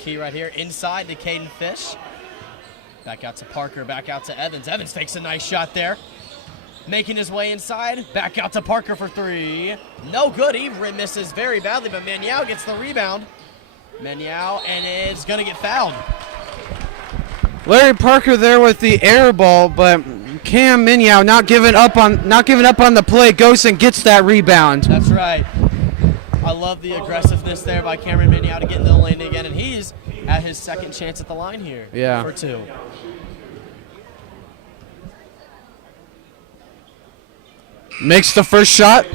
key right here. Inside to Caden Fish. Back out to Parker, back out to Evans. Evans takes a nice shot there. Making his way inside. Back out to Parker for three. No good. He misses very badly, but Maniau gets the rebound. Maniau, and is going to get fouled. Larry Parker there with the air ball, but Cam Maniau not giving up on the play, goes and gets that rebound. That's right. I love the aggressiveness there by Cameron Maniau to get into the lane again, and he's at his second chance at the line here for two. Makes the first shot.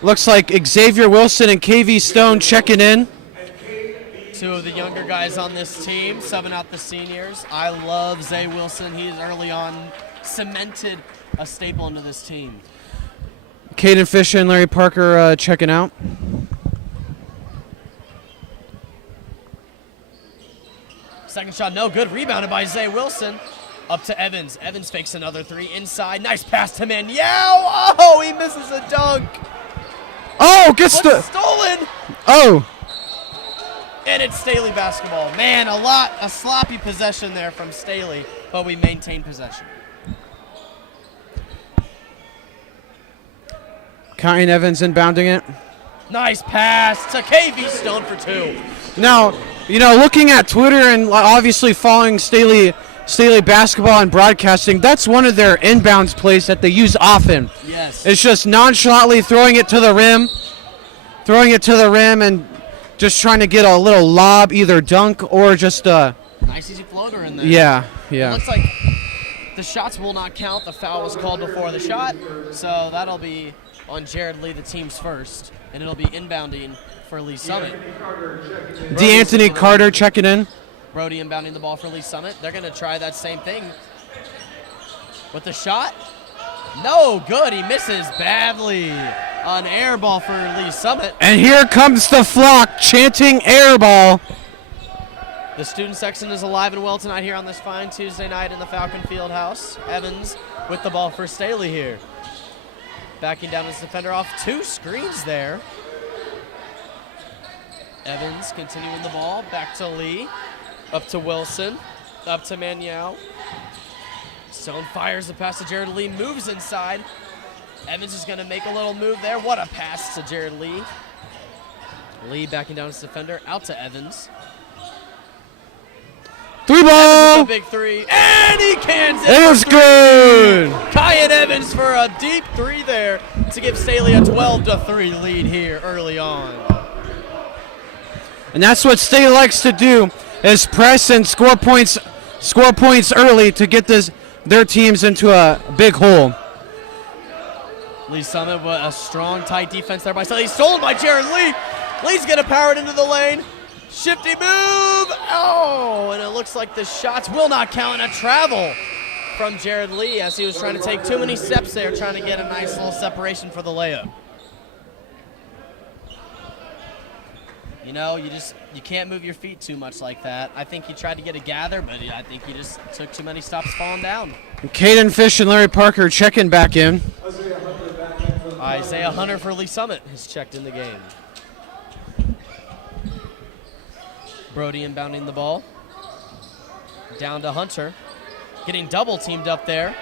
Looks like Xavier Wilson and KV Stone checking in. Two of the younger guys on this team, subbing out the seniors. I love Zay Wilson. He's early on cemented a staple into this team. Caden Fisher and Larry Parker checking out. Second shot, no good. Rebounded by Zay Wilson. Up to Evans. Evans fakes another three inside. Nice pass to Maniau. Oh, he misses a dunk. Oh, gets stolen. Oh. And it's Staley basketball. Man, a sloppy possession there from Staley, but we maintain possession. Kyan Evans inbounding it. Nice pass to KV Stone for two. Now, looking at Twitter and obviously following Staley basketball and broadcasting, that's one of their inbounds plays that they use often. Yes. It's just nonchalantly throwing it to the rim and just trying to get a little lob, either dunk or just a nice easy floater in there. Yeah. It looks like the shots will not count. The foul was called before the shot, so that'll be on Jared Lee, the team's first, and it'll be inbounding for Lee Summit. D'Anthony Carter checking in. Brody inbounding the ball for Lee Summit. They're going to try that same thing with the shot. No good. He misses badly. An air ball for Lee Summit. And here comes the flock chanting air ball. The student section is alive and well tonight here on this fine Tuesday night in the Falcon Field House. Evans with the ball for Staley here. Backing down his defender off two screens there. Evans continuing the ball. Back to Lee. Up to Wilson. Up to Maniau. Stone fires the pass to Jared Lee. Moves inside. Evans is going to make a little move there. What a pass to Jared Lee. Lee backing down his defender. Out to Evans. Three ball. A big three. And he cans it. It was good. Kyan Evans for a deep three there to give Staley a 12-3 lead here early on. And that's what Staley likes to do, is press and score points early to get their teams into a big hole. Lee Summit with a strong, tight defense there by Staley. Stolen by Jared Lee. Lee's going to power it into the lane. Shifty move. Oh, and it looks like the shots will not count. A travel from Jared Lee as he was trying to take too many steps there, trying to get a nice little separation for the layup. You can't move your feet too much like that. I think he tried to get a gather, but I think he just took too many stops falling down. Caden Fish and Larry Parker checking back in. Isaiah Hunter for Lee Summit has checked in the game. Brody inbounding the ball. Down to Hunter. Getting double teamed up there.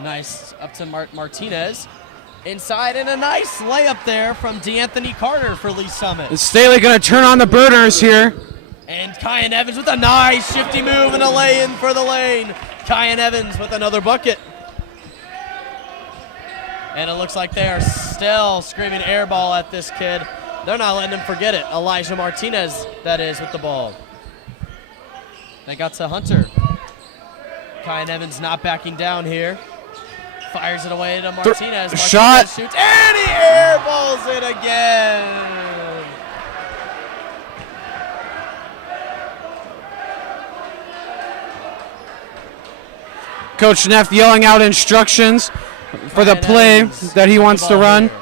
Nice up to Martinez. Inside, and a nice layup there from D'Anthony Carter for Lee Summit. Is Staley going to turn on the burners here? And Kyan Evans with a nice shifty move and a lay-in for the lane. Kyan Evans with another bucket. And it looks like they are still screaming air ball at this kid. They're not letting him forget it. Elijah Martinez, that is, with the ball. They got to Hunter. Kyan Evans not backing down here. Fires it away to Martinez. Martinez shot. Shoots, and he airballs it again. Coach Neff yelling out instructions for the play that he wants to run. Here.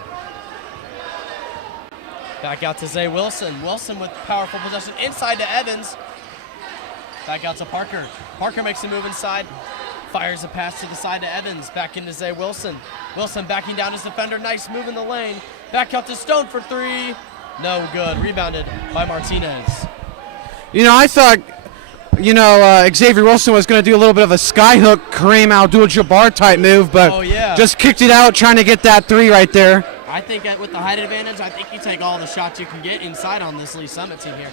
Back out to Zay Wilson. Wilson with powerful possession inside to Evans. Back out to Parker. Parker makes a move inside. Fires a pass to the side to Evans. Back into Zay Wilson. Wilson backing down his defender. Nice move in the lane. Back out to Stone for three. No good. Rebounded by Martinez. You know, I thought, Xavier Wilson was going to do a little bit of a skyhook Kareem Abdul-Jabbar type move, but just kicked it out trying to get that 3 right there. I think with the height advantage, I think you take all the shots you can get inside on this Lee Summit team here.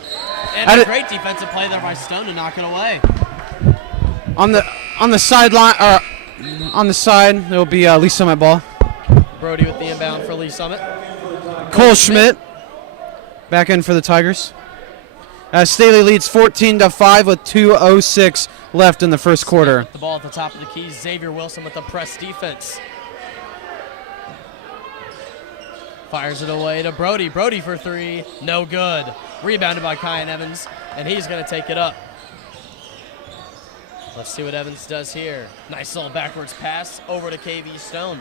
And a great defensive play there by Stone to knock it away. On the sideline, or on the side, there will be Lee Summit ball. Brody with the inbound for Lee Summit. Cole Schmidt back in for the Tigers. Staley leads 14-5 with 2:06 left in the first quarter. The ball at the top of the key. Xavier Wilson with the press defense. Fires it away to Brody. Brody for 3. No good. Rebounded by Kyan Evans, and he's going to take it up. Let's see what Evans does here. Nice little backwards pass over to KV Stone.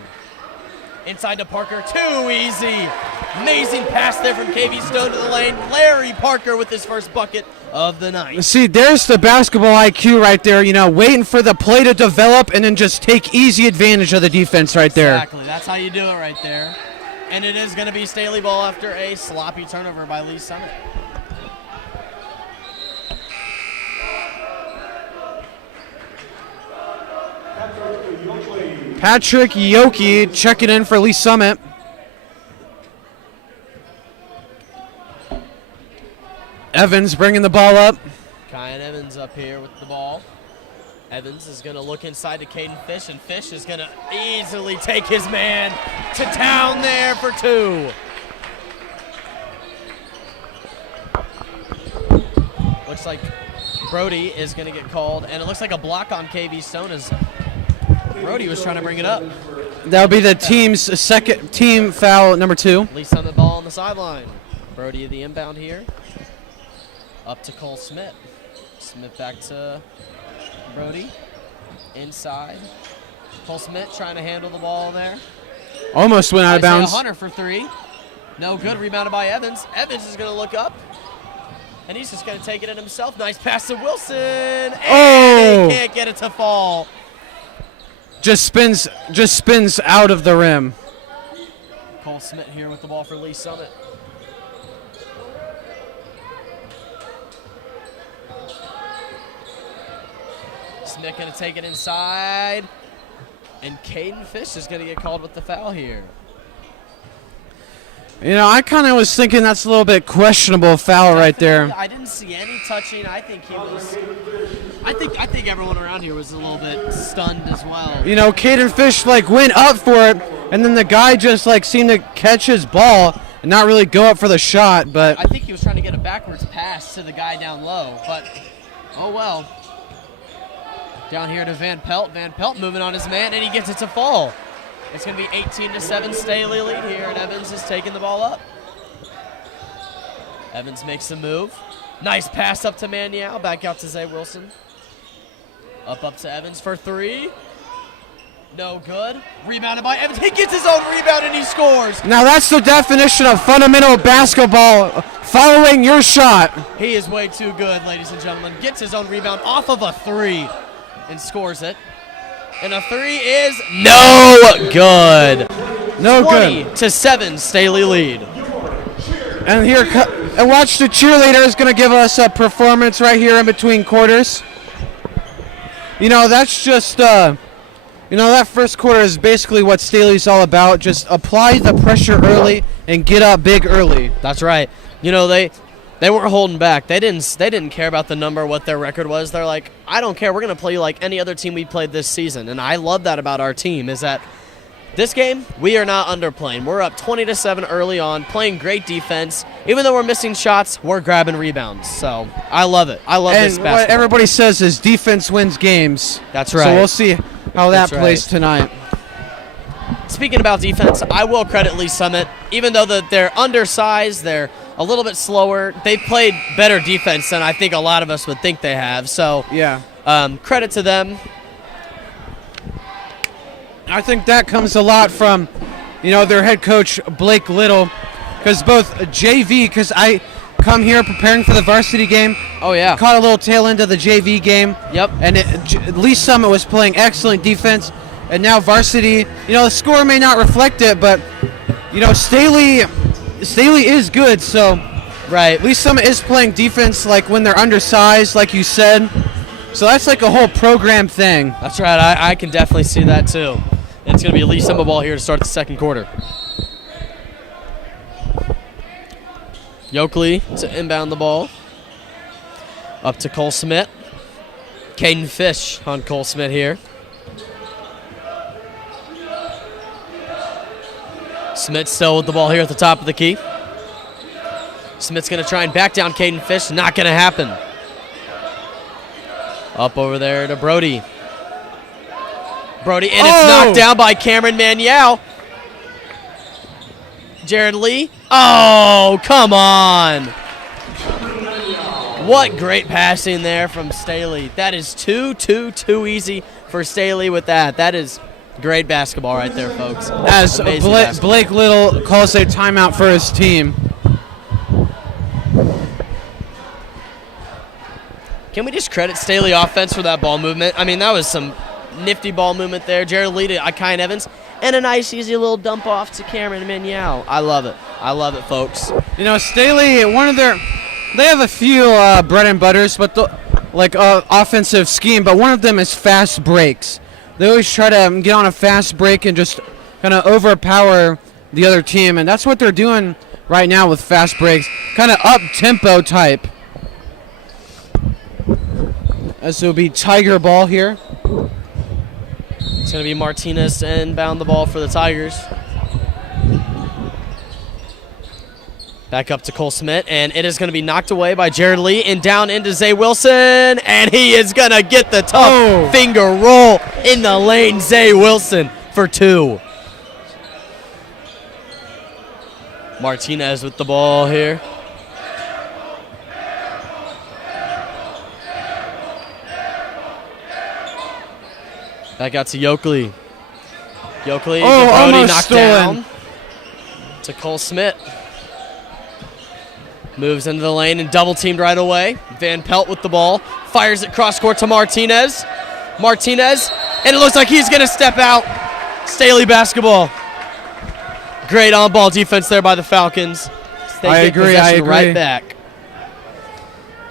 Inside to Parker, too easy. Amazing pass there from KV Stone to the lane. Larry Parker with his first bucket of the night. See, there's the basketball IQ right there, waiting for the play to develop and then just take easy advantage of the defense right there. Exactly, that's how you do it right there. And it is going to be Staley ball after a sloppy turnover by Lee Summit. Patrick Yoki checking in for Lee Summit. Evans bringing the ball up. Kyan Evans up here with the ball. Evans is going to look inside to Caden Fish, and Fish is going to easily take his man to town there for 2. Looks like Brody is going to get called, and it looks like a block on KV Stone as Brody was trying to bring it up. That'll be the team's second team foul, number 2. Lee Summit ball on the sideline. Brody the inbound here. Up to Cole Smith. Smith back to Brody. Inside. Cole Smith trying to handle the ball there. Almost went out of bounds. Hunter for 3. No good. Rebounded by Evans. Evans is going to look up. And he's just going to take it in himself. Nice pass to Wilson. And he can't get it to fall. Just spins out of the rim. Cole Smith here with the ball for Lee Summit. Smith going to take it inside. And Caden Fish is going to get called with the foul here. I kind of was thinking that's a little bit questionable foul right there. I didn't see any touching. I think he was. I think everyone around here was a little bit stunned as well. Caden Fish went up for it, and then the guy just seemed to catch his ball and not really go up for the shot. But I think he was trying to get a backwards pass to the guy down low. But oh well. Down here to Van Pelt. Van Pelt moving on his man, and he gets it to fall. It's going to be 18-7 Staley lead here, and Evans is taking the ball up. Evans makes the move. Nice pass up to Maniau. Back out to Zay Wilson. Up to Evans for 3. No good. Rebounded by Evans. He gets his own rebound, and he scores. Now that's the definition of fundamental basketball, following your shot. He is way too good, ladies and gentlemen. Gets his own rebound off of a 3 and scores it. And a 3 is no good. No good. 20-7 Staley lead. And and watch the cheerleader is going to give us a performance right here in between quarters. That's just that first quarter is basically what Staley's all about. Just apply the pressure early and get up big early. That's right. They weren't holding back. They didn't care about the number, what their record was. They're like, I don't care. We're going to play you like any other team we played this season. And I love that about our team, is that this game, we are not underplaying. We're up 20-7 early on, playing great defense. Even though we're missing shots, we're grabbing rebounds. So I love it. I love this basketball. And what everybody says is defense wins games. That's right. So we'll see how that plays tonight. Speaking about defense, I will credit Lee Summit. Even though they're undersized, they're a little bit slower, they played better defense than I think a lot of us would think they have. So yeah, credit to them. I think that comes a lot from, their head coach, Blake Little, because because I come here preparing for the varsity game. Oh, yeah. Caught a little tail end of the JV game. Yep. And Lee Summit was playing excellent defense, and now varsity, the score may not reflect it, but, Staley is good, so Right. Lee Summit is playing defense like when they're undersized, like you said. So that's like a whole program thing. That's right. I can definitely see that too. And it's going to be a Lee Summit ball here to start the second quarter. Yoakley to inbound the ball. Up to Cole Smith. Caden Fish on Cole Smith here. Smith still with the ball here at the top of the key. Smith's going to try and back down Caden Fish. Not going to happen. Up over there to Brody. Brody, and it's knocked down by Cameron Maniel. Jared Lee. Oh, come on. What great passing there from Staley. That is too easy for Staley with that. That is great basketball right there, folks. As Blake Little calls a timeout for his team. Can we just credit Staley offense for that ball movement? I mean, that was some nifty ball movement there. Jared Lee to Kai Evans. And a nice, easy little dump off to Cameron Maniel. I love it. I love it, folks. You know, Staley, they have a few bread and butters, but offensive scheme, but one of them is fast breaks. They always try to get on a fast break and just kind of overpower the other team, and that's what they're doing right now with fast breaks, kind of up-tempo type. This will be Tiger ball here. It's going to be Martinez to inbound the ball for the Tigers. Back up to Cole Smith, and it is going to be knocked away by Jared Lee and down into Zay Wilson, and he is going to get the tough finger roll in the lane. Zay Wilson for two. Martinez with the ball here. Back out to Yoakley. Yoakley, Brody knocked down to Cole Smith. Moves into the lane and double teamed right away. Van Pelt with the ball. Fires it cross court to Martinez. Martinez, and it looks like he's going to step out. Staley basketball. Great on-ball defense there by the Falcons. I agree. Right back.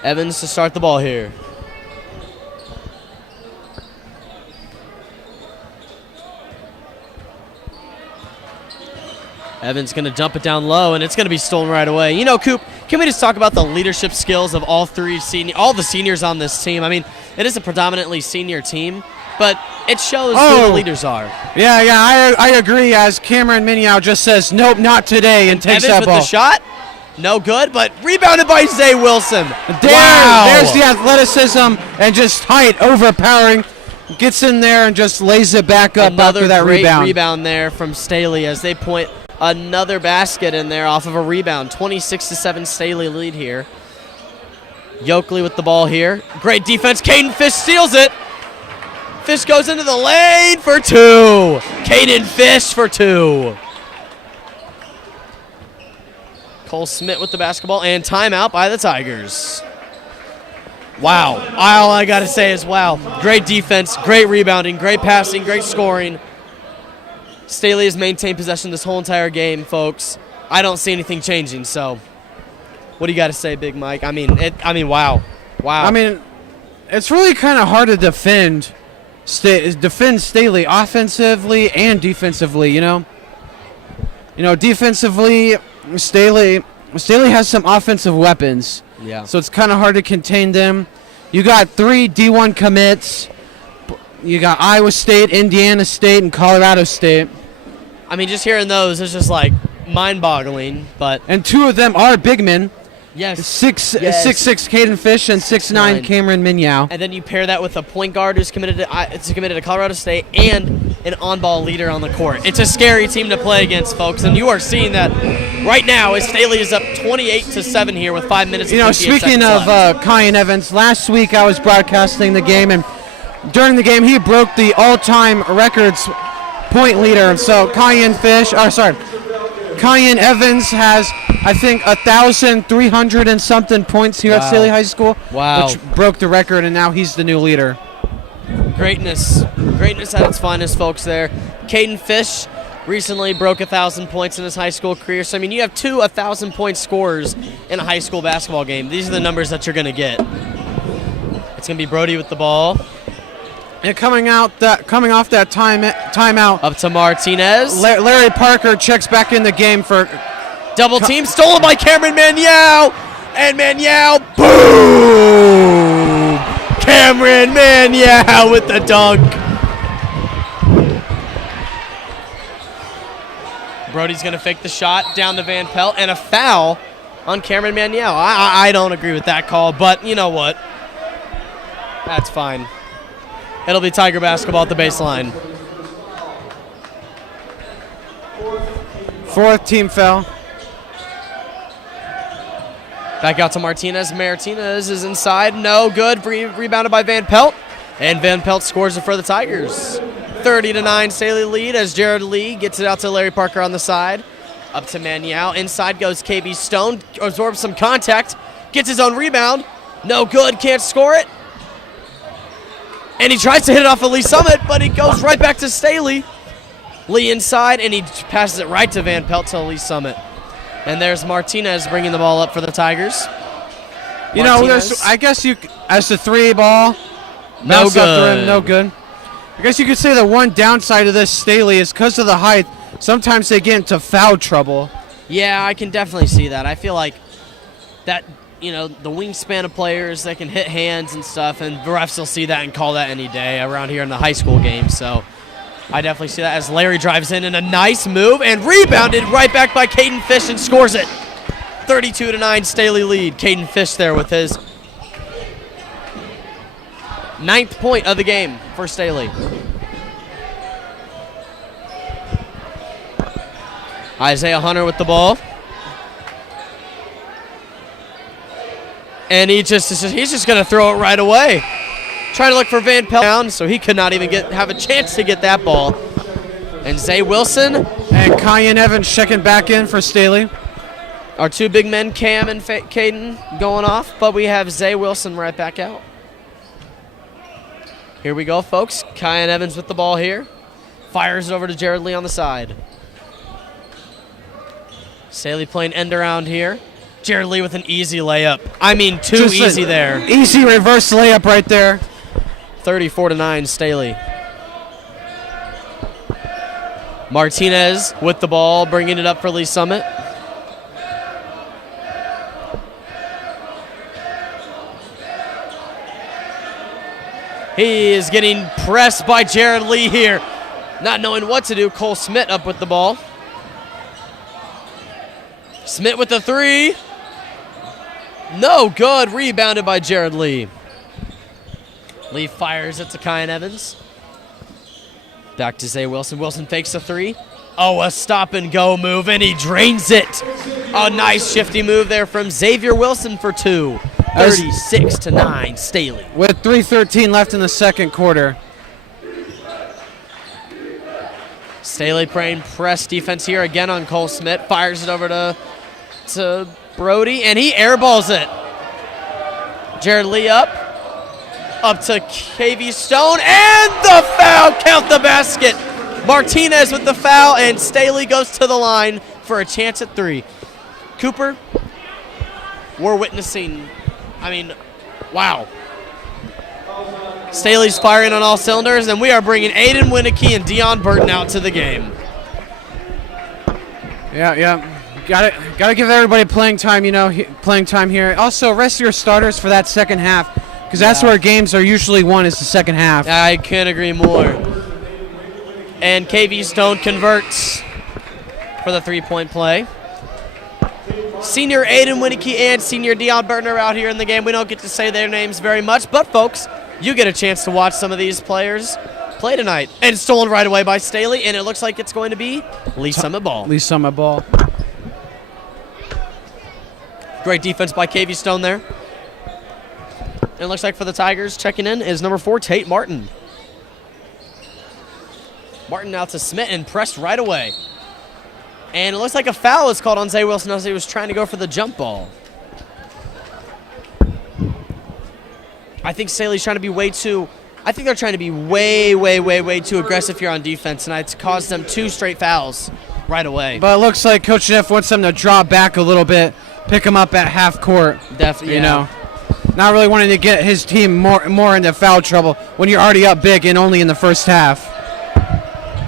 Evans to start the ball here. Evans going to dump it down low, and it's going to be stolen right away. You know, Coop, can we just talk about the leadership skills of all the seniors on this team? I mean, it is a predominantly senior team, but it shows who the leaders are. Yeah, I agree, as Cameron Maniel just says, nope, not today, and takes Evans that ball. with the shot, no good, but rebounded by Zay Wilson. There's the athleticism and just height overpowering. Gets in there and just lays it back up after that rebound. Another great rebound there from Staley as they point another basket in there off of a rebound. 26-7 Staley lead here. Yoakley with the ball here. Great defense. Caden Fish steals it. Fish goes into the lane for two. Caden Fish for two. Cole Smith with the basketball and timeout by the Tigers. Wow. All I got to say is wow. Great defense, great rebounding, great passing, great scoring. Staley has maintained possession this whole entire game, folks. I don't see anything changing, so what do you got to say, Big Mike? I mean, wow. I mean, it's really kind of hard to defend Staley offensively and defensively, you know? You know, defensively, Staley has some offensive weapons. Yeah. So it's kind of hard to contain them. You got 3 D1 commits. You got Iowa State, Indiana State, and Colorado State. I mean, just hearing those is just like mind-boggling. And 2 of them are big men. Yes. 6'6" Caden Fish and 6'9" Cameron Maniel. And then you pair that with a point guard who's committed to Colorado State and an on-ball leader on the court. It's a scary team to play against, folks, and you are seeing that right now as Staley is up 28-7 here with 5 minutes. You know, speaking of Kyan Evans, last week I was broadcasting the game, and during the game he broke the all-time records point leader. So Kyan Evans has, I think, 1,300 and something points here at Staley High School. Wow. Which broke the record, and now he's the new leader. Greatness at its finest, folks there. Caden Fish recently broke 1,000 points in his high school career. So, I mean, you have 2 1,000-point scorers in a high school basketball game. These are the numbers that you're going to get. It's going to be Brody with the ball. And coming off that timeout. Up to Martinez. Larry Parker checks back in the game for Double team stolen by Cameron Maniau. And Maniau, boom! Cameron Maniau with the dunk. Brody's going to fake the shot down to Van Pelt, and a foul on Cameron Maniau. I don't agree with that call, but you know what? That's fine. It'll be Tiger basketball at the baseline. 4th team foul. Back out to Martinez. Martinez is inside. No good. Rebounded by Van Pelt. And Van Pelt scores it for the Tigers. 30-9 Staley lead as Jared Lee gets it out to Larry Parker on the side. Up to Maniau. Inside goes KB Stone. Absorbs some contact. Gets his own rebound. No good. Can't score it. And he tries to hit it off of Lee Summit, but he goes right back to Staley. Lee inside, and he passes it right to Van Pelt to Lee Summit. And there's Martinez bringing the ball up for the Tigers. You know, I guess you, as the 3 ball, no good. No good. I guess you could say the one downside of this Staley is because of the height, sometimes they get into foul trouble. Yeah, I can definitely see that. I feel like that, you know, the wingspan of players, they can hit hands and stuff, and the refs will see that and call that any day around here in the high school game. So I definitely see that as Larry drives in a nice move and rebounded right back by Caden Fish and scores it. 32-9 Staley lead. Caden Fish there with his 9th point of the game for Staley. Isaiah Hunter with the ball. And he's just going to throw it right away. Trying to look for Van Pelt down, so he could not even have a chance to get that ball. And Zay Wilson. And Kyan Evans checking back in for Staley. Our 2 big men, Cam and Caden, going off, but we have Zay Wilson right back out. Here we go, folks. Kyan Evans with the ball here. Fires it over to Jared Lee on the side. Staley playing end around here. Jared Lee with an easy layup. I mean, too easy there. Easy reverse layup right there. 34-9 Staley. Martinez with the ball, bringing it up for Lee Summit. He is getting pressed by Jared Lee here. Not knowing what to do, Cole Smith up with the ball. Smith with the 3. No good. Rebounded by Jared Lee. Lee fires it to Kyan Evans. Back to Zay Wilson. Wilson fakes a 3. Oh, a stop-and-go move, and he drains it. A nice shifty move there from Xavier Wilson for 2. 36-9 Staley. With 3:13 left in the 2nd quarter. Staley playing press defense here again on Cole Smith. Fires it over to Brody, and he airballs it. Jared Lee up to KV Stone, and the foul. Count the basket. Martinez with the foul, and Staley goes to the line for a chance at 3. Cooper, we're witnessing, I mean, wow. Staley's firing on all cylinders, and we are bringing Aiden Winicky and Dion Burton out to the game. Yeah. Gotta give everybody playing time, playing time here. Also, rest your starters for that second half, because that's where games are usually won, is the second half. I can't agree more. And KV Stone converts for the 3-point play. Senior Aiden Winicky and senior Dion Burton are out here in the game. We don't get to say their names very much, but folks, you get a chance to watch some of these players play tonight. And stolen right away by Staley, and it looks like it's going to be Lee Summit ball. Lee Summit ball. Great defense by KV Stone there. And it looks like for the Tigers, checking in is number 4, Tate Martin. Martin out to Smith and pressed right away. And it looks like a foul is called on Zay Wilson as he was trying to go for the jump ball. I think Staley's trying to be way too I think they're trying to be way too aggressive here on defense, and it's caused them 2 straight fouls right away. But it looks like Coach Neff wants them to draw back a little bit, pick them up at half court. Definitely, you know. Not really wanting to get his team more into foul trouble when you're already up big and only in the first half.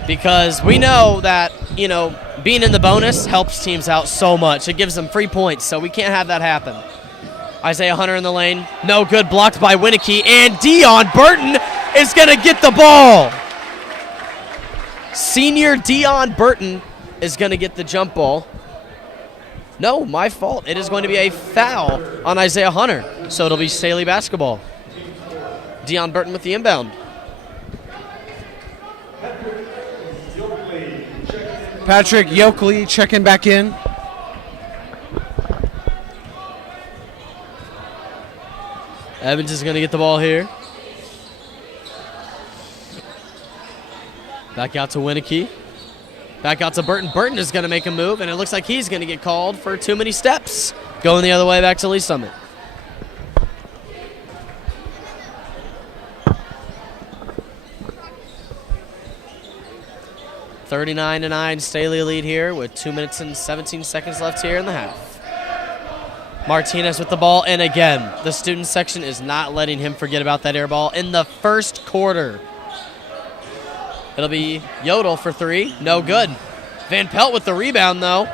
Because we know that, you know, being in the bonus helps teams out so much. It gives them free points, so we can't have that happen. Isaiah Hunter in the lane. No good, blocked by Winnicky. And Dion Burton is going to get the ball. Senior Dion Burton is going to get the jump ball. No, my fault. It is going to be a foul on Isaiah Hunter. So it'll be Staley basketball. Dion Burton with the inbound. Patrick Yokley checking back in. Evans is going to get the ball here. Back out to Winnicky. Back out to Burton. Burton is going to make a move, and it looks like he's going to get called for too many steps. Going the other way back to Lee Summit. (39-9) Staley lead here with 2 minutes and 17 seconds left here in the half. Martinez with the ball, and again, the student section is not letting him forget about that air ball in the first quarter. It'll be Yodel for 3. No good. Van Pelt with the rebound, though.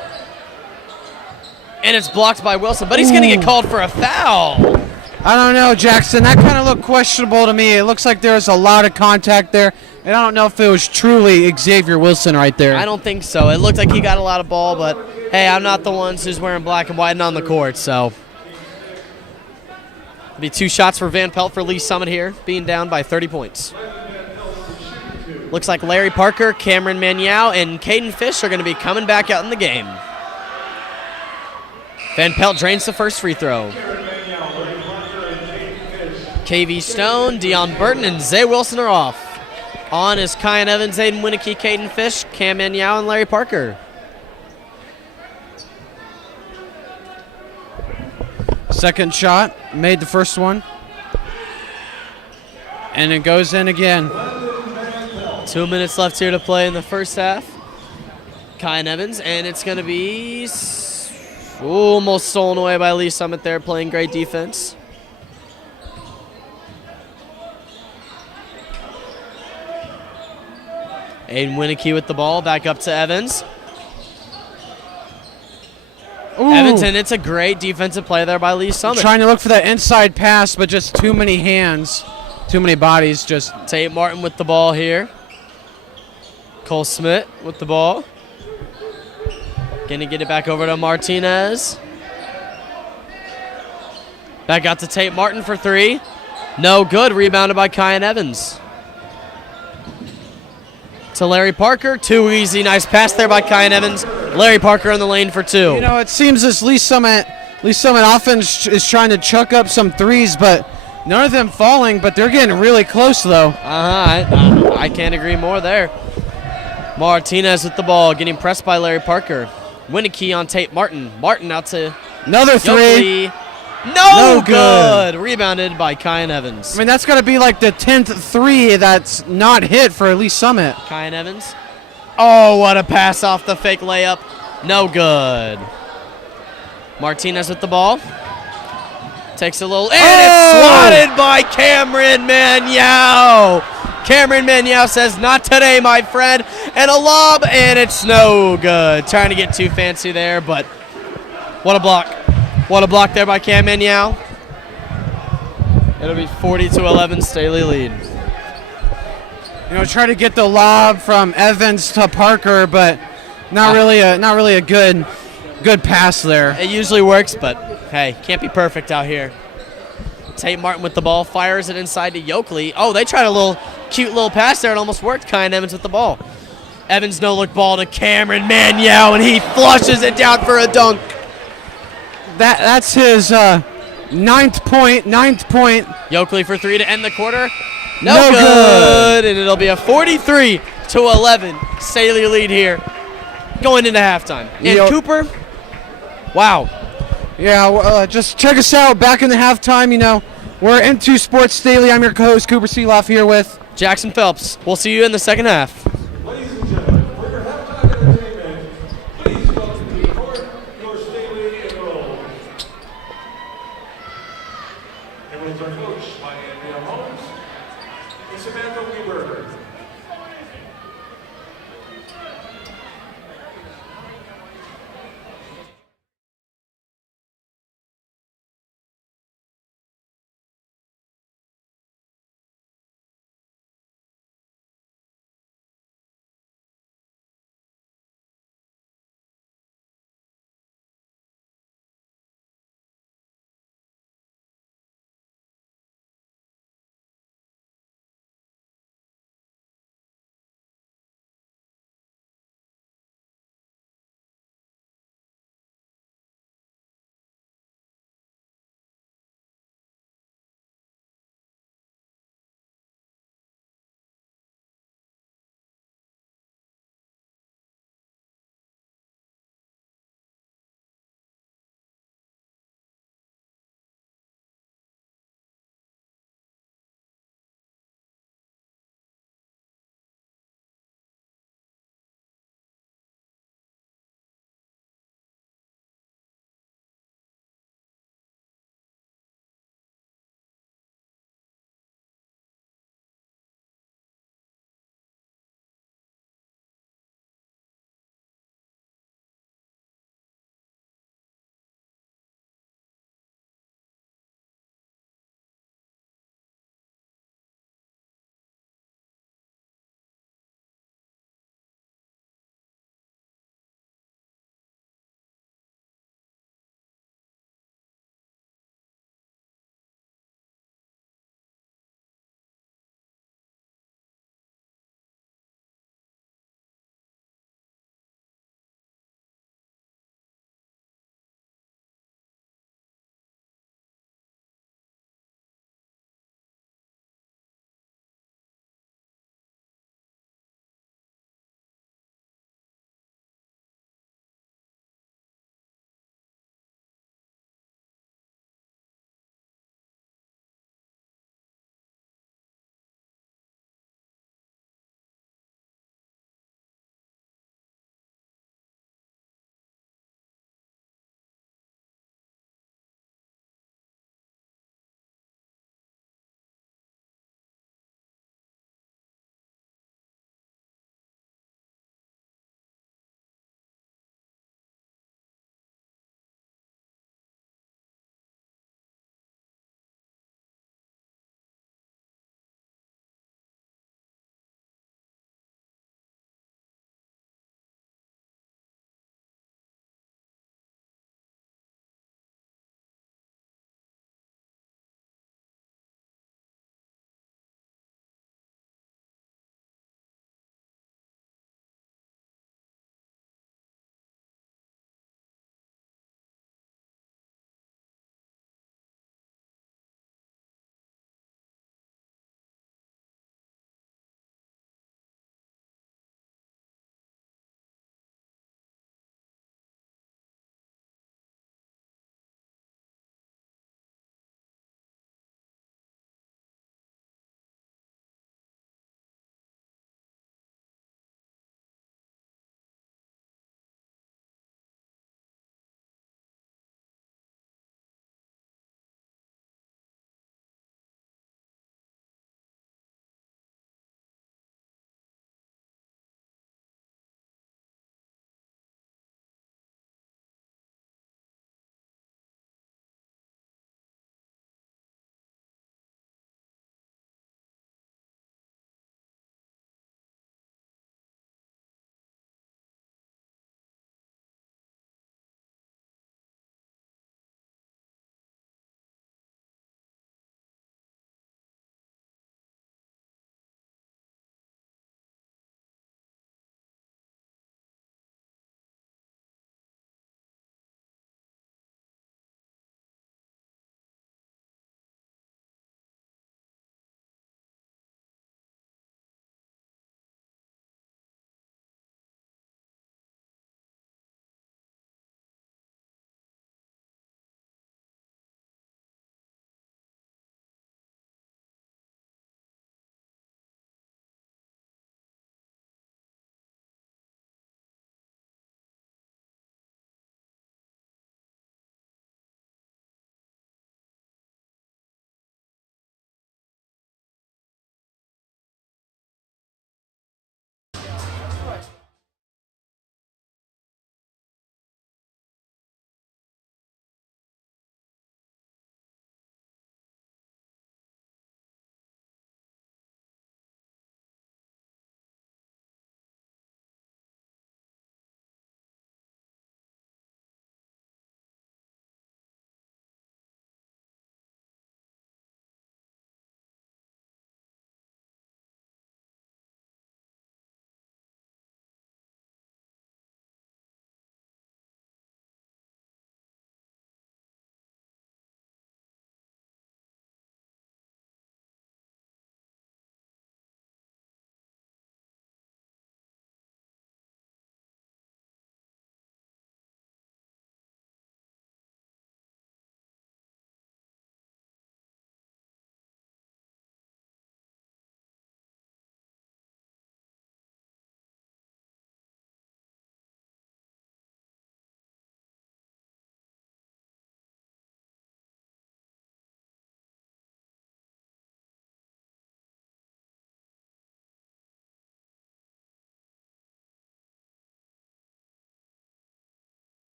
And it's blocked by Wilson, but he's going to get called for a foul. I don't know, Jackson. That kind of looked questionable to me. It looks like there was a lot of contact there, and I don't know if it was truly Xavier Wilson right there. I don't think so. It looked like he got a lot of ball, but hey, I'm not the one who's wearing black and white and on the court, so. It'll be 2 shots for Van Pelt for Lee Summit here, being down by 30 points. Looks like Larry Parker, Cameron Maniau, and Caden Fish are going to be coming back out in the game. Van Pelt drains the first free throw. KV Stone, Dion Burton, and Zay Wilson are off. On is Kyan Evans, Aiden Winnicky, Caden Fish, Cam Maniau, and Larry Parker. Second shot, made the first one. And it goes in again. 2 minutes left here to play in the first half. Kyan Evans, and it's going to be almost stolen away by Lee Summit there, playing great defense. Aiden Winnicky with the ball, back up to Evans. Ooh. Evans, and it's a great defensive play there by Lee Summit. Trying to look for that inside pass, but just too many hands, too many bodies. Just Tate Martin with the ball here. Cole Smith with the ball. Gonna get it back over to Martinez. Back out to Tate Martin for 3. No good. Rebounded by Kyan Evans. To Larry Parker. Too easy. Nice pass there by Kyan Evans. Larry Parker in the lane for 2. You know, it seems this Lee Summit offense is trying to chuck up some threes, but none of them falling, but they're getting really close, though. I can't agree more there. Martinez with the ball, getting pressed by Larry Parker. Winnicky on Tate Martin. Martin out to Another 3. Yokley. No good. Rebounded by Kyan Evans. I mean, that's got to be like the 10th 3 that's not hit for Lee Summit. Kyan Evans. Oh, what a pass off the fake layup. No good. Martinez with the ball. Takes a little, and it's swatted by Cameron Maniau. Cameron Maniau says, "Not today, my friend." And a lob, and it's no good. Trying to get too fancy there, but what a block. What a block there by Cam Maniau. It'll be 40-11, Staley lead. You know, try to get the lob from Evans to Parker, but not really a good pass there. It usually works, but hey, can't be perfect out here. Tate Martin with the ball, fires it inside to Yokley. Oh, they tried a cute little pass there. It almost worked. Kyan Evans with the ball. Evans no-look ball to Cameron Maniau, and he flushes it down for a dunk. That's his ninth point. Yokley for 3 to end the quarter. No good. And it'll be a 43-11 Staley lead here going into halftime. And Cooper, wow. Yeah, just check us out back in the halftime. You know, We're into Sports Daily. I'm your co-host, Cooper Seeloff, here with Jackson Phelps. We'll see you in the second half. Ladies and gentlemen, for your halftime entertainment, please welcome to the court your Staley enrolled. And with our coach, by Andrea Holmes and Samantha Weber.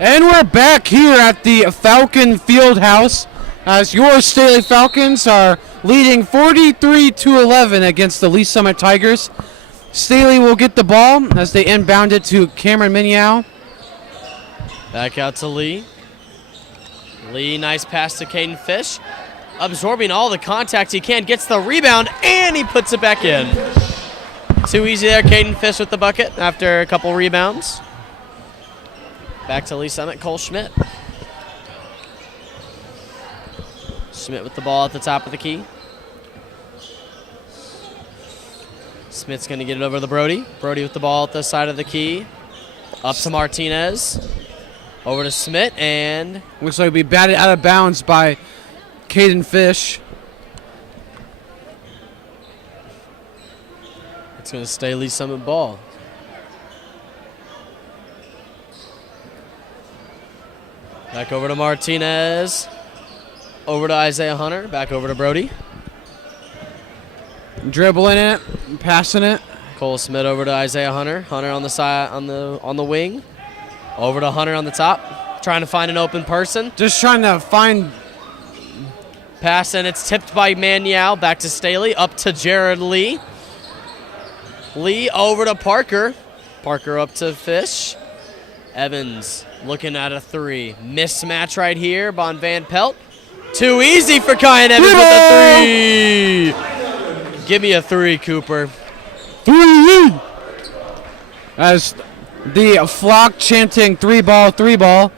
And we're back here at the Falcon Fieldhouse as your Staley Falcons are leading 43-11 against the Lee Summit Tigers. Staley will get the ball as they inbound it to Cameron Miniao. Back out to Lee. Lee, nice pass to Caden Fish. Absorbing all the contact he can, gets the rebound, and he puts it back in. Too easy there, Caden Fish with the bucket after a couple rebounds. Back to Lee Summit, Cole Schmidt. Schmidt with the ball at the top of the key. Smith's going to get it over to Brody. Brody with the ball at the side of the key. Up to Martinez. Over to Schmidt, and Looks like it'll be batted out of bounds by Caden Fish. it's going to stay Lee Summit ball. Back over to Martinez. Over to Isaiah Hunter. Back over to Brody. Dribbling it, passing it. Cole Schmidt over to Isaiah Hunter. Hunter on the side, on the wing. Over to Hunter on the top. Trying to find an open person. Just trying to find. Pass, and it's tipped by Maniau. Back to Staley. Up to Jared Lee. Lee over to Parker. Parker up to Fish. Evans looking at a three. Mismatch right here. Bon Van Pelt. Too easy for Kyan Evans with a three. Give me a three, Cooper. As the flock chanting three ball.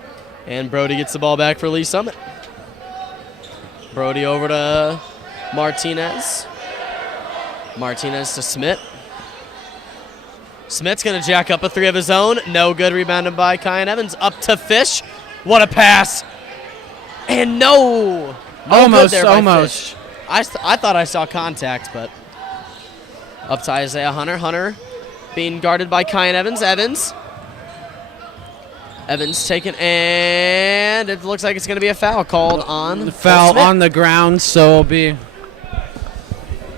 And Brody gets the ball back for Lee Summit. Brody over to Martinez. Martinez to Smith. Smith's going to jack up a three of his own. No good. Rebounded by Kyan Evans. Up to Fish. What a pass. And no Almost, good there by almost. Fish. I thought I saw contact, but up to Isaiah Hunter. Hunter being guarded by Kyan Evans. Evans taken, and it looks like it's going to be a foul called on Foul Smith. on the ground, so it'll be.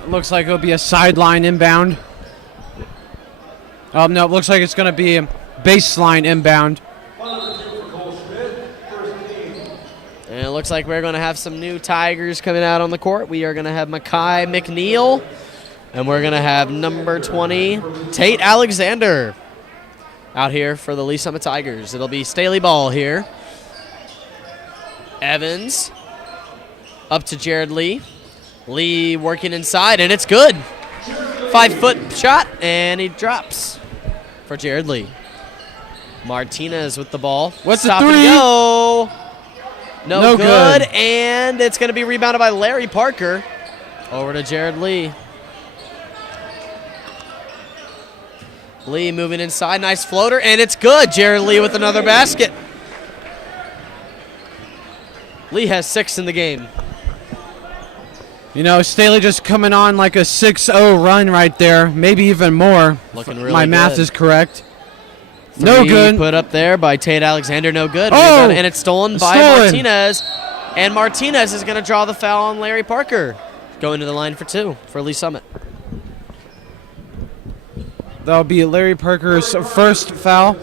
Looks like it'll be a sideline inbound. Oh no, it looks like it's going to be a baseline inbound. And it looks like we're going to have some new Tigers coming out on the court. We are going to have Makai McNeil, and we're going to have number 20, Tate Alexander, out here for the Lee Summit Tigers. It'll be Staley ball here. Evans up to Jared Lee. Lee working inside, and it's good. 5-foot shot, and he drops for Jared Lee. Martinez with the ball. What's the Stop three? and go. No good. And it's going to be rebounded by Larry Parker. Over to Jared Lee. Lee moving inside. Nice floater, and it's good. Jared Lee with another basket. Lee has 6 in the game. You know, Staley just coming on like a 6-0 run right there, maybe even more. Looking really My math good. is correct. No Three good. Put up there by Tate Alexander. No good. Oh! Rebound, and it's stolen by Stolen. Martinez. And Martinez is going to draw the foul on Larry Parker. Going to the line for 2 for Lee Summit. That'll be Larry Parker's first foul.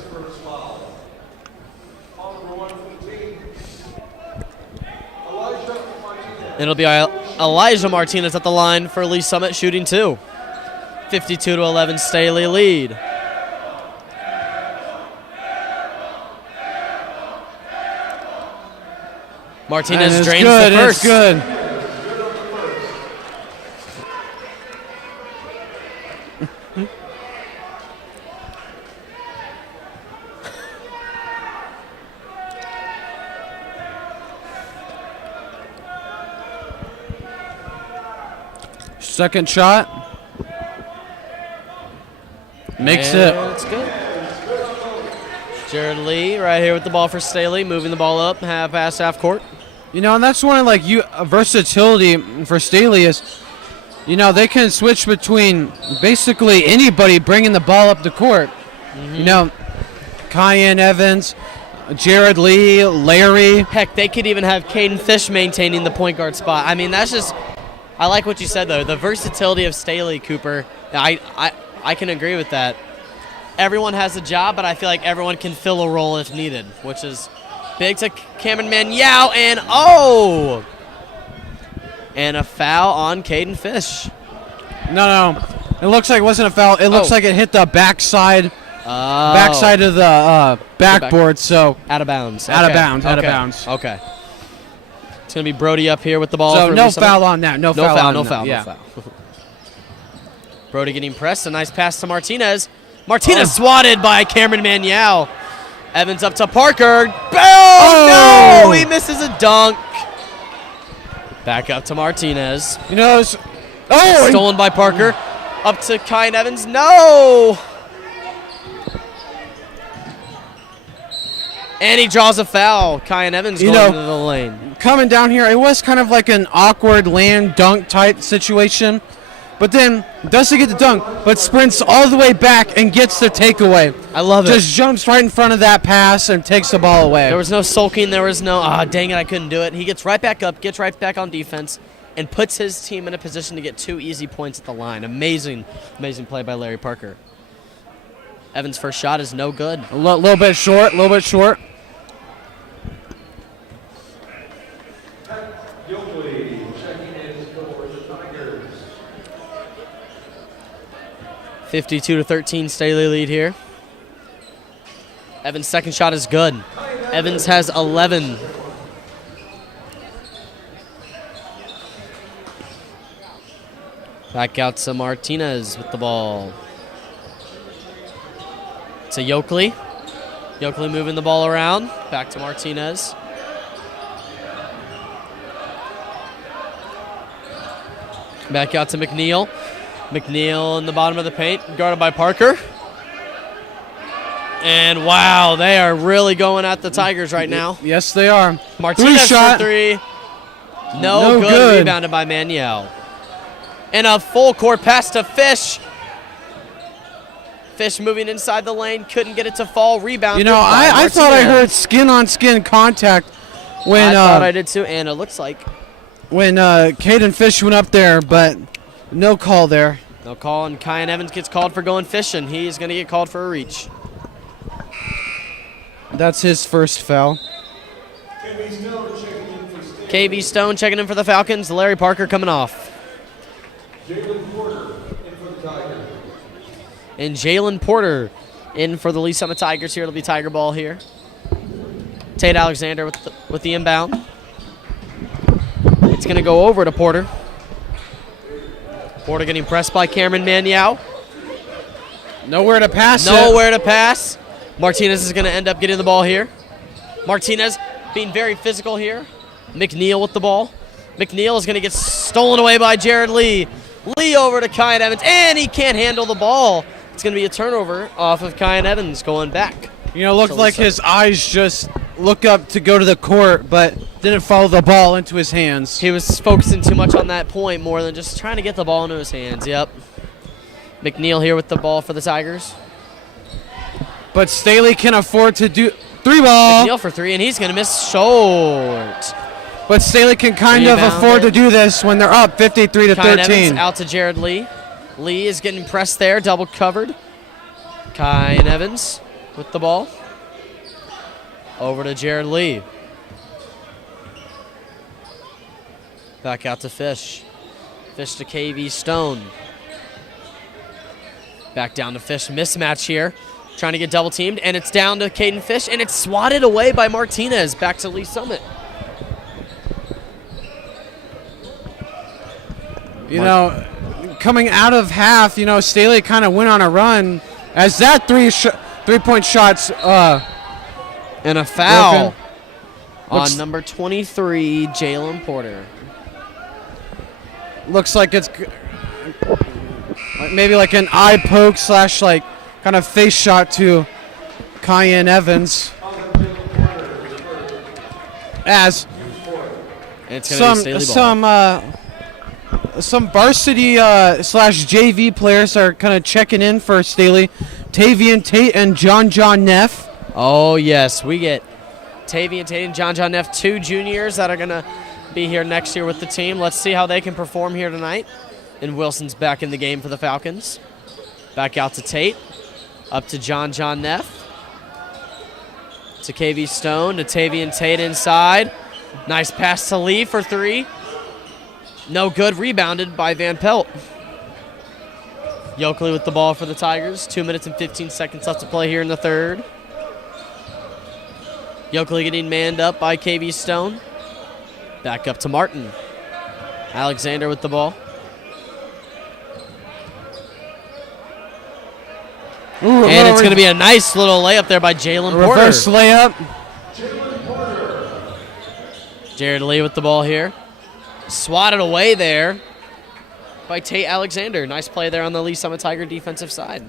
It'll be Elijah Martinez at the line for Lee Summit, shooting 2. 52-11, Staley lead. Martinez And drains good, the first. It's good. Second shot. Makes it. It's good. Jared Lee right here with the ball for Staley, moving the ball up, half court. You know, and that's one of like versatility for Staley is, you know, they can switch between basically anybody bringing the ball up the court. Mm-hmm. You know, Kyan Evans, Jared Lee, Larry. Heck, they could even have Caden Fish maintaining the point guard spot. I mean, that's just, I like what you said though. The versatility of Staley, Cooper. I can agree with that. everyone has a job, but I feel like everyone can fill a role if needed, which is big to Cameron Maniau, and a foul on Caden Fish. No. It looks like it wasn't a foul. It looks like it hit the backside of the backboard, so out of bounds. Out of Okay. bounds. Okay. It's going to be Brody up here with the ball. So for no Lee Summit. foul on that. No foul on that. Yeah. No foul. Brody getting pressed. A nice pass to Martinez. Martinez swatted by Cameron Maniau. Evans up to Parker. Boom! Oh! No! He misses a dunk. Back up to Martinez. You know, Stolen by Parker. Up to Kyan Evans. No! And he draws a foul. Kyan Evans going into the lane. coming down here, it was kind of like an awkward land dunk type situation. But then doesn't get the dunk, but sprints all the way back and gets the takeaway. I love it. Just jumps right in front of that pass and takes the ball away. There was no sulking. There was no, dang it, I couldn't do it. He gets right back up, gets right back on defense, and puts his team in a position to get 2 easy points at the line. Amazing, amazing play by Larry Parker. Evans' first shot is no good. A little bit short, Yokley checking in for the Tigers. 52-13, Staley lead here. Evans' second shot is good. Evans has 11. Back out to Martinez with the ball. To Yokley. Yokley moving the ball around. Back to Martinez. Back out to McNeil. McNeil in the bottom of the paint, guarded by Parker. And wow, they are really going at the Tigers right now. Yes, they are. Martinez shot. for three. No good. Rebounded by Maniel. And a full court pass to Fish. Fish moving inside the lane, couldn't get it to fall. Rebound. You know, I thought I heard skin-on-skin contact when I thought I did too, and it looks like when Caden Fish went up there, but no call there. no call, and Kyan Evans gets called for going fishing. He's going to get called for a reach. That's his first foul. KB Stone checking in for the Falcons. Larry Parker coming off. Jalen Porter in for the Tigers. And Jalen Porter in for the Lee Summit Tigers here. It'll be Tiger ball here. Tate Alexander with the inbound. It's going to go over to Porter. Porter getting pressed by Cameron Maniau. Nowhere to pass Nowhere to pass. Martinez is going to end up getting the ball here. Martinez being very physical here. McNeil with the ball. McNeil is going to get stolen away by Jared Lee. Lee over to Kyan Evans, and he can't handle the ball. It's going to be a turnover off of Kyan Evans going back. You know, looked like his eyes just look up to go to the court, but didn't follow the ball into his hands. He was focusing too much on that point more than just trying to get the ball into his hands. Yep. McNeil here with the ball for the Tigers. But Staley can afford to do three ball. McNeil for three, and he's going to miss short. But Staley can kind of afford to do this when they're up 53 to Kyan 13. Evans out to Jared Lee. Lee is getting pressed there, double covered. Kyan Evans with the ball. Over to Jared Lee. Back out to Fish. Fish to KV Stone. Back down to Fish. Mismatch here. Trying to get double teamed, and it's down to Caden Fish, and it's swatted away by Martinez. Back to Lee Summit. You know, coming out of half, you know, Staley kind of went on a run as that three-point shots And a foul Looks- on number 23, Jalen Porter. looks like it's maybe like an eye poke / like kind of face shot to Kyan Evans. As And it's going to be Staley ball. some varsity / JV players are kind of checking in for Staley. Tavian Tate and John Neff. Oh, yes. We get Tavian Tate and John Neff, 2 juniors that are going to be here next year with the team. Let's see how they can perform here tonight. And Wilson's back in the game for the Falcons. Back out to Tate. Up to John Neff. To KV Stone, to Tavian Tate inside. Nice pass to Lee for 3. No good, rebounded by Van Pelt. Yoakley with the ball for the Tigers. 2 minutes and 15 seconds left to play here in the third. Yoakley getting manned up by KV Stone. Back up to Martin. Alexander with the ball. Ooh, And it's going to be a nice little layup there by Jalen Porter. Reverse layup. Jared Lee with the ball here. Swatted away there by Tate Alexander. Nice play there on the Lee Summit Tiger defensive side.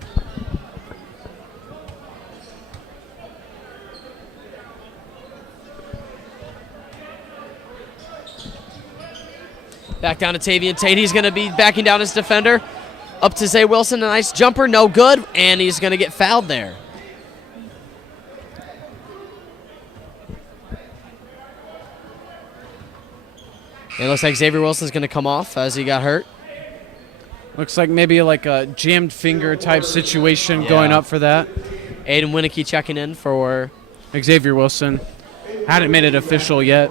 Back down to Tavian Tate. He's going to be backing down his defender. Up to Zay Wilson. A nice jumper. No good. And he's going to get fouled there. It looks like Xavier Wilson's going to come off as he got hurt. Looks like maybe like a jammed finger type situation going up for that. Aiden Winicky checking in for Xavier Wilson. Hadn't made it official yet.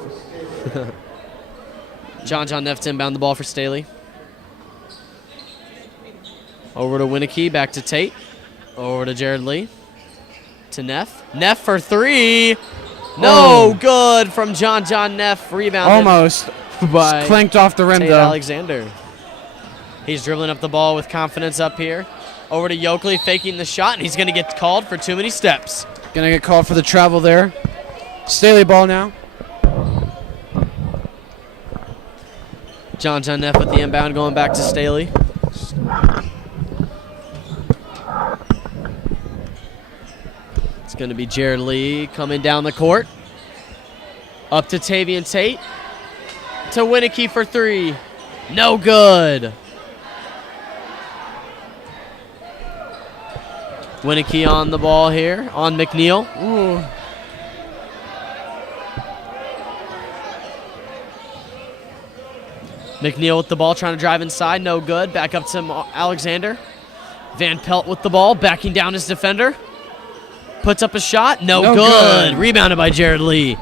John Neff to inbound the ball for Staley. Over to Winicky, back to Tate. Over to Jared Lee. To Neff. Neff for 3. No good from John Neff. Rebounded. Almost. By clanked off the rim, Tate though. Alexander. He's dribbling up the ball with confidence up here. Over to Yoakley, faking the shot, and he's going to get called for too many steps. Going to get called for the travel there. Staley ball now. John Neff with the inbound going back to Staley. It's going to be Jared Lee coming down the court. Up to Tavian Tate. To Winicky for 3. No good. Winicky on the ball here on McNeil. Ooh. McNeil with the ball trying to drive inside. No good. Back up to Alexander. Van Pelt with the ball, backing down his defender. Puts up a shot. No good. Rebounded by Jared Lee.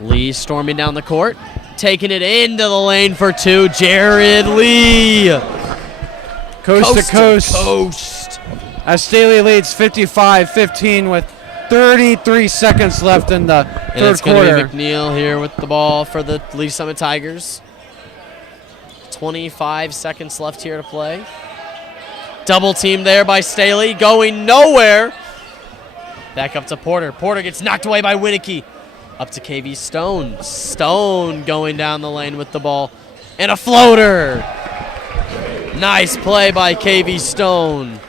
Lee storming down the court. Taking it into the lane for 2. Jared Lee. Coast to coast. Coast. As Staley leads 55-15 with 33 seconds left in the And third it's going quarter. to be McNeil here with the ball for the Lee Summit Tigers. 25 seconds left here to play. Double team there by Staley, going nowhere. Back up to Porter. Porter gets knocked away by Winicky. Up to KV Stone. Stone going down the lane with the ball. And a floater. Nice play by KV Stone.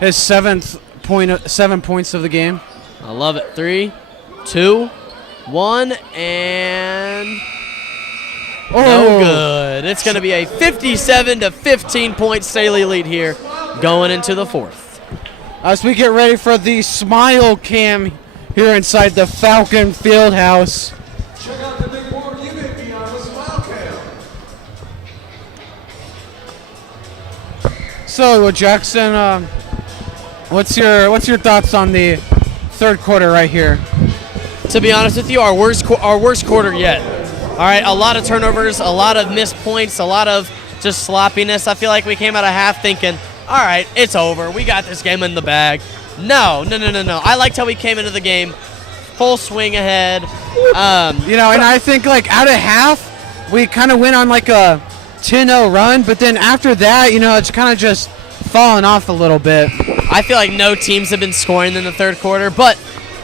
His 7 points of the game. I love it. 3, 2, 1, and no good. It's going to be a 57-15 point Staley lead here going into the fourth. As we get ready for the Smile Cam here inside the Falcon Fieldhouse. Check out the big board you may be on the Smile Cam. So, Jackson, what's your thoughts on the third quarter right here? To be honest with you, our worst quarter yet. All right, a lot of turnovers, a lot of missed points, a lot of just sloppiness. I feel like we came out of half thinking, all right, it's over. We got this game in the bag. No. I liked how we came into the game, full swing ahead. And I think like out of half, we kind of went on like a 10-0 run, but then after that, it's kind of just fallen off a little bit. I feel like no teams have been scoring in the third quarter, but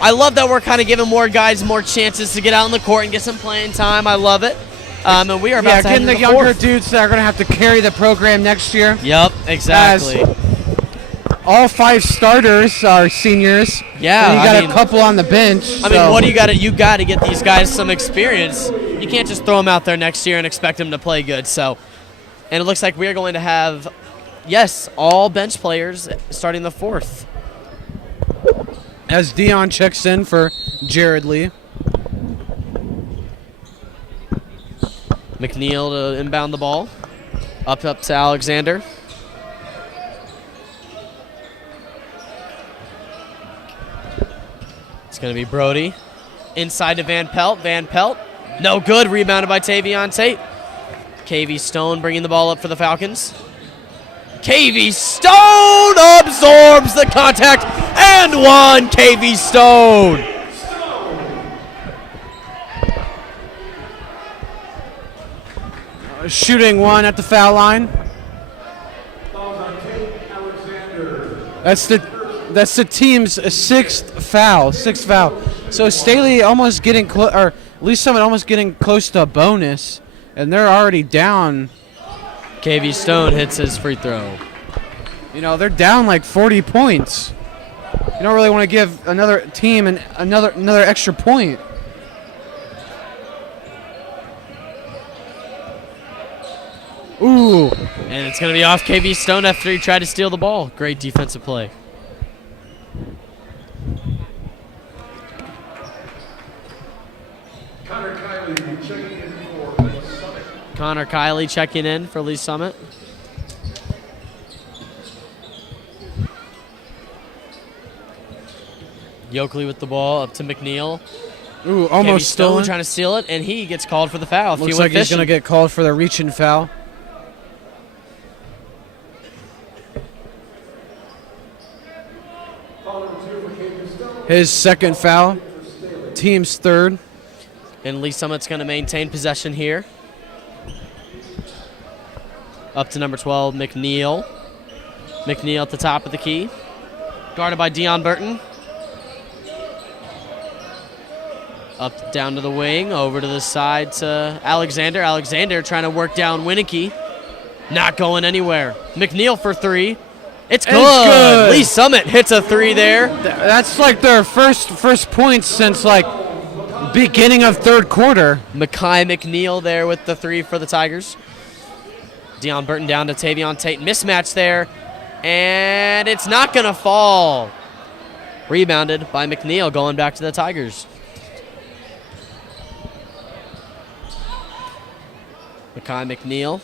I love that we're kind of giving more guys more chances to get out on the court and get some playing time. I love it. And we are about to head getting into the the younger fourth. dudes that are going to have to carry the program next year. Yep, exactly. All 5 starters are seniors. Yeah, and you got a couple on the bench. I mean, what do you got to? You got to get these guys some experience. You can't just throw them out there next year and expect them to play good. So, and it looks like we are going to have, yes, all bench players starting the fourth. As Dion checks in for Jared Lee. McNeil to inbound the ball. Up to Alexander. going to be Brody. Inside to Van Pelt. Van Pelt, no good. Rebounded by Tavion Tate. KV Stone bringing the ball up for the Falcons. KV Stone absorbs the contact and one. KV Stone. Shooting one at the foul line. That's the team's sixth foul. So Staley almost getting close, or at least someone almost getting close to a bonus, and they're already down. KV Stone hits his free throw. You know, they're down like 40 points. You don't really want to give another team another extra point. Ooh. And it's going to be off KV Stone after he tried to steal the ball. Great defensive play. Connor Kiley checking in for Lee Summit. Yoakley with the ball up to McNeil. Ooh, almost Stone stolen. trying to steal it, and he gets called for the foul. Looks like he's going to get called for the reaching foul. His second foul. Team's third. And Lee Summit's going to maintain possession here. Up to number 12, McNeil. McNeil at the top of the key. Guarded by Dion Burton. Up, down to the wing, over to the side to Alexander. Alexander trying to work down Winicky. Not going anywhere. McNeil for three. It's good. Lee Summit hits a three there. That's like their first points since like beginning of third quarter. Makai McNeil there with the three for the Tigers. Dion Burton down to Tavion Tate. Mismatch there. And it's not going to fall. Rebounded by McNeil, going back to the Tigers. Makai McNeil.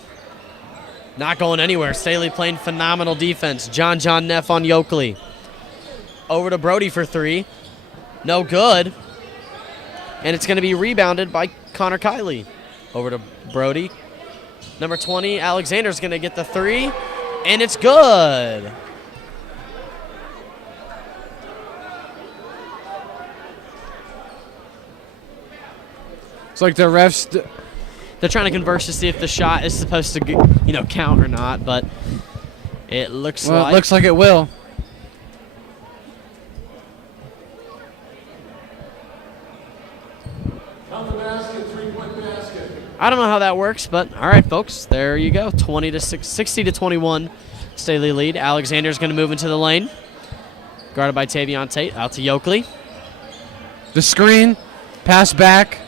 Not going anywhere. Staley playing phenomenal defense. John Neff on Yoakley. Over to Brody for three. No good. And it's going to be rebounded by Connor Kiley. Over to Brody. Number 20, Alexander's going to get the three. And it's good. It's like the refs... They're trying to converse to see if the shot is supposed to, count or not, but it looks It looks like it will. I don't know how that works, but all right, folks, there you go. 60 to 21, Staley lead. Alexander's going to move into the lane, guarded by Tavion Tate. Out to Yoakley. The screen, pass back.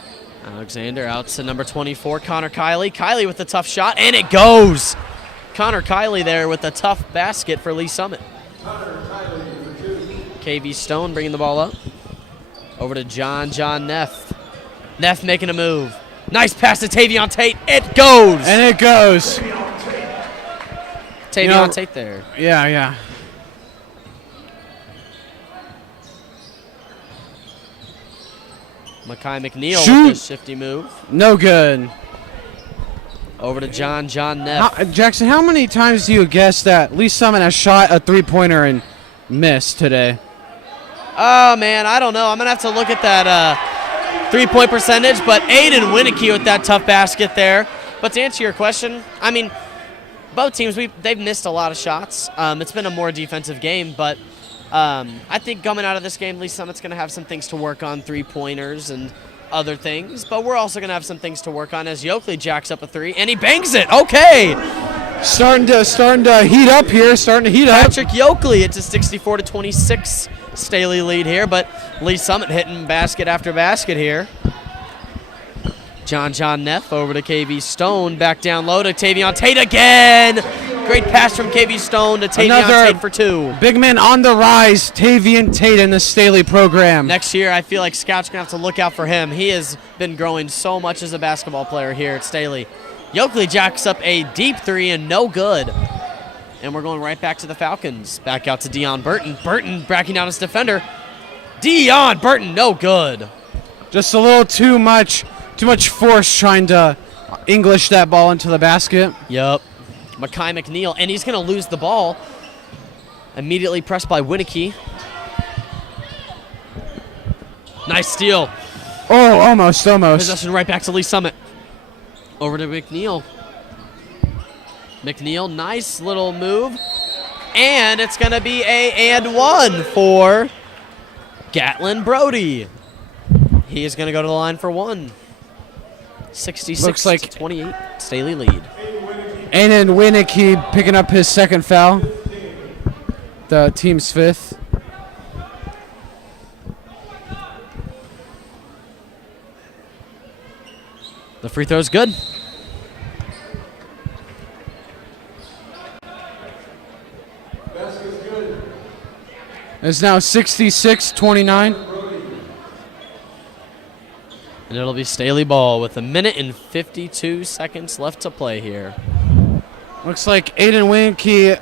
Alexander out to number 24, Connor Kiley. Kiley with a tough shot, and it goes. Connor Kiley there with a tough basket for Lee Summit. KV Stone bringing the ball up. Over to John Neff. Neff making a move. Nice pass to Tavion Tate. It goes. And it goes. Tavion Tate there. Yeah. Makai McNeil with a shifty move. No good. Over to John Neff. Jackson, how many times do you guess that Lee Summit has shot a three-pointer and missed today? Oh, man, I don't know. I'm going to have to look at that three-point percentage, but Aiden Winicky with that tough basket there. But to answer your question, I mean, both teams, they've missed a lot of shots. It's been a more defensive game, but I think coming out of this game, Lee Summit's going to have some things to work on, three-pointers and other things. But we're also going to have some things to work on as Yoakley jacks up a three, and he bangs it. Okay. Starting to heat up here. Patrick Yoakley, it's a 64 to 26 Staley lead here, but Lee Summit hitting basket after basket here. John Neff over to KV Stone, back down low to Tavion Tate again. Great pass from KV Stone to Tavion Tate for two. Big man on the rise, Tavion Tate in the Staley program. Next year, I feel like scouts are going to have to look out for him. He has been growing so much as a basketball player here at Staley. Yoakley jacks up a deep three and no good. And we're going right back to the Falcons. Back out to Dion Burton. Burton backing down his defender. Dion Burton, no good. Just a little too much force trying to English that ball into the basket. Yep. Makai McNeil, and he's going to lose the ball. Immediately pressed by Winnicky. Nice steal. Oh, almost. Possession right back to Lee Summit. Over to McNeil. McNeil, nice little move. And it's going to be a and one for Gatlin Brody. He is going to go to the line for one. 66 Looks like to 28, Staley lead. Aiden Winnicky picking up his second foul. The team's fifth. The free throw's good. It's now 66-29. And it'll be Staley ball with 1 minute and 52 seconds left to play here. Looks like Aiden Winnicky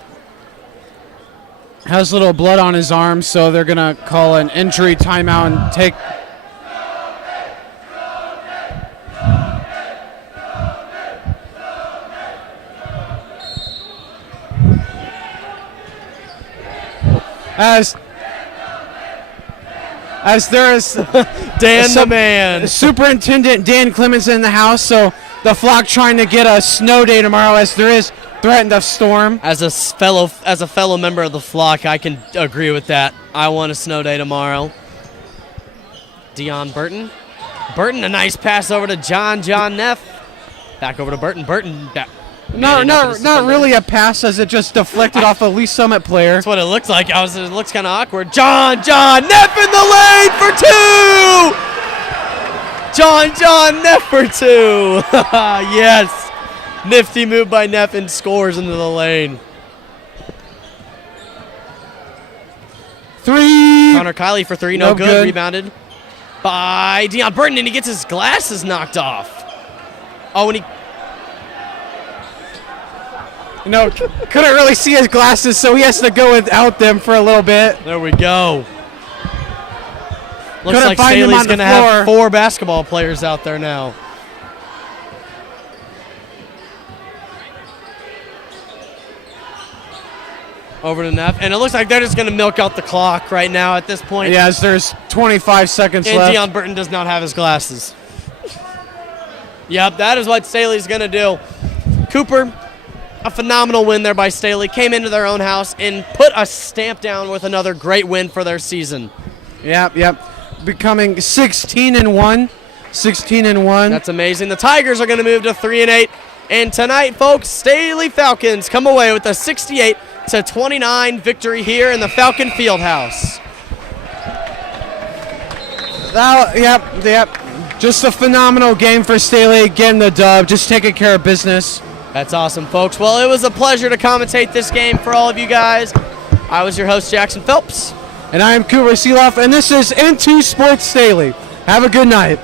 has a little blood on his arm, so they're going to call an injury timeout and take. As there is Dan the man. Superintendent Dan Clemens in the house, so the flock trying to get a snow day tomorrow as there is threatened of storm. As a fellow member of the flock, I can agree with that. I want a snow day tomorrow. Dion Burton. Burton, a nice pass over to John Neff. Back over to Burton. Burton back. Not really a pass, as it just deflected off a Lee Summit player. That's what it looked like. It looks kind of awkward. John Neff in the lane for two. John Neff for two. Yes. Nifty move by Neff and scores into the lane. Three. Connor Kiley for three. No good. Rebounded by Dion Burton, and he gets his glasses knocked off. Oh, and he... Couldn't really see his glasses, so he has to go without them for a little bit. There we go. Looks Couldn't like find him Staley's on the going to floor. have 4 basketball players out there now. Over to Neff, and it looks like they're just going to milk out the clock right now at this point. Yes, there's 25 seconds And left. Dion Burton does not have his glasses. Yep, that is what Staley's going to do. Cooper, a phenomenal win there by Staley. Came into their own house and put a stamp down with another great win for their season. Yep. Becoming 16-1. 16-1. That's amazing. The Tigers are going to move to 3-8. And tonight, folks, Staley Falcons come away with a 68-29 victory here in the Falcon Fieldhouse. Yep. Just a phenomenal game for Staley. Getting the dub. Just taking care of business. That's awesome, folks. Well, it was a pleasure to commentate this game for all of you guys. I was your host, Jackson Phelps. And I am Cooper Seeloff, and this is Into Sports Staley. Have a good night.